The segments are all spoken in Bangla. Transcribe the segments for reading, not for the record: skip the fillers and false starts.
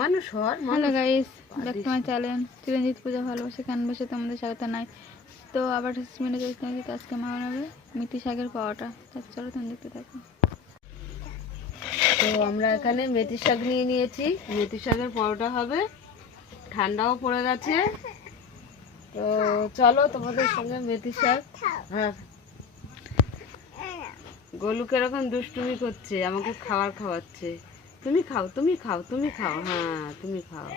মানুষ হওয়ার hello guys, back to my channel Chiranjit পূজা ভালোবাসে ক্যানভাসে তোমাদের স্বাগত নাই। তো আবার মিনিট তো আজকে মা বানাবে মেথি শাকের পাওয়াটা। চলো তুমি দেখতে থাকো। তো আমরা এখানে মেথি শাক নিয়ে নিয়েছি, মেথি শাকের পরোটা হবে। ঠান্ডাও পড়ে গেছে, তো চলো তোমাদের সঙ্গে মেথি শাক। হ্যাঁ, গোলু কিরকম দুষ্টুমি করছে, আমাকে খাবার খাওয়াচ্ছে। তুমি খাও, তুমি খাও, তুমি খাও, হ্যাঁ তুমি খাও।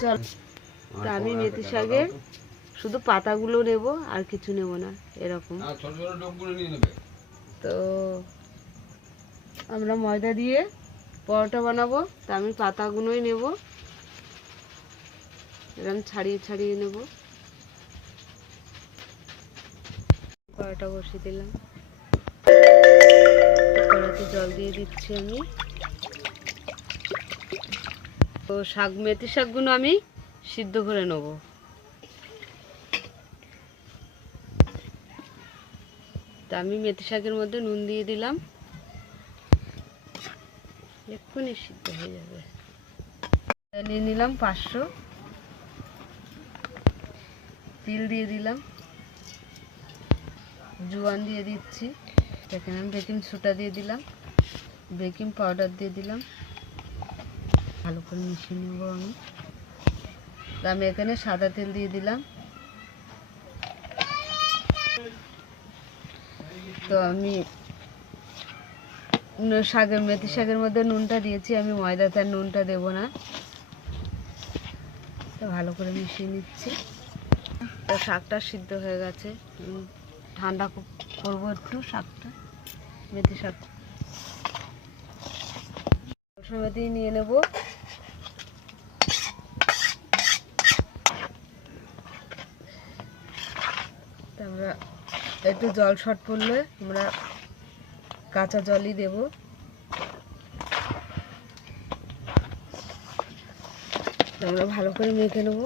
চল, তো আমি মেথি শাকের শুধু পাতাগুলো নেব, আর কিছু নেব না, এরকম। তো আমরা ময়দা দিয়ে পরোটা বানাবো, তা আমি পাতাগুলোই নেব, এরকম ছাড়িয়ে ছাড়িয়ে নেব। পরোটা বসিয়ে দিলাম, কড়াইতে জল দিয়ে দিচ্ছি আমি। তো মেথি শাকগুলো আমি সিদ্ধ করে নেব। তা আমি মেথি শাকের মধ্যে নুন দিয়ে দিলাম, এক্ষুনি সিদ্ধ হয়ে যাবে। নিয়ে নিলাম 500, তিল দিয়ে দিলাম, জোয়ান দিয়ে দিচ্ছি, এখানে আমি বেকিং সোডা দিয়ে দিলাম, বেকিং পাউডার দিয়ে দিলাম, ভালো করে মিশিয়ে নেব আমি। আমি এখানে সাদা তেল দিয়ে দিলাম। তো আমি মেথি শাকের মধ্যে নুনটা দিয়েছি, আমি ময়দাতে আর নুনটা দেবো না। তো ভালো করে মিশিয়ে নিচ্ছি। তো শাকটা সিদ্ধ হয়ে গেছে, ঠান্ডা করবো একটু শাকটা, মেথি শাক সময়তেই নিয়ে নেব। আমরা একটু জল শর্ট পড়লে আমরা কাঁচা জলই দেব। আমরা ভালো করে মেখে নেব,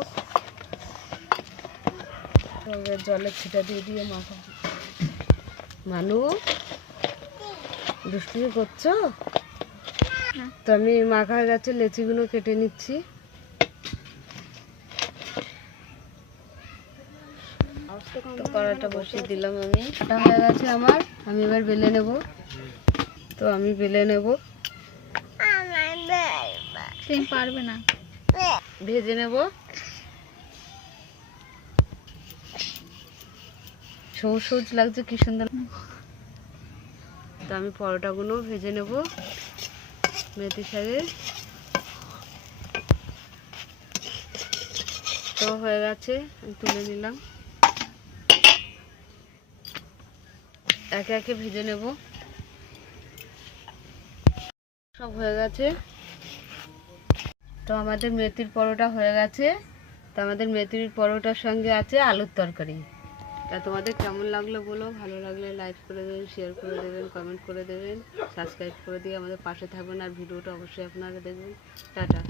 জলের ছিটা দিয়ে দিয়ে মাখা। মানু দুষ্টুমি করছো? তো আমি মাখা হয়ে গেছে, লেচিগুলো কেটে নিচ্ছি। তো কড়াইটা বসিয়ে দিলাম আমি, কাটা হয়ে গেছে আমার, আমি এবার বেলে নেব। তো আমি বেলে নেব, তুমি পারবে না, ভেজে নেব। সবুজ সবুজ লাগছে, কি সুন্দর। তো আমি পরোটাগুলো ভেজে নেব মেথি শাকের। তো হয়ে গেছে, আমি তুলে নিলাম, একে একে ভেজে নেব। সব হয়ে গেছে। তো আমাদের মেথির পরোটা হয়ে গেছে। তো আমাদের মেথির পরোটার সঙ্গে আছে আলুর তরকারি। তা তোমাদের কেমন লাগলো বলো, ভালো লাগলে লাইক করে দেবেন, শেয়ার করে দেবেন, কমেন্ট করে দেবেন, সাবস্ক্রাইব করে দিয়ে আমাদের পাশে থাকবেন, আর ভিডিওটা অবশ্যই আপনারা দেখবেন। টাটা।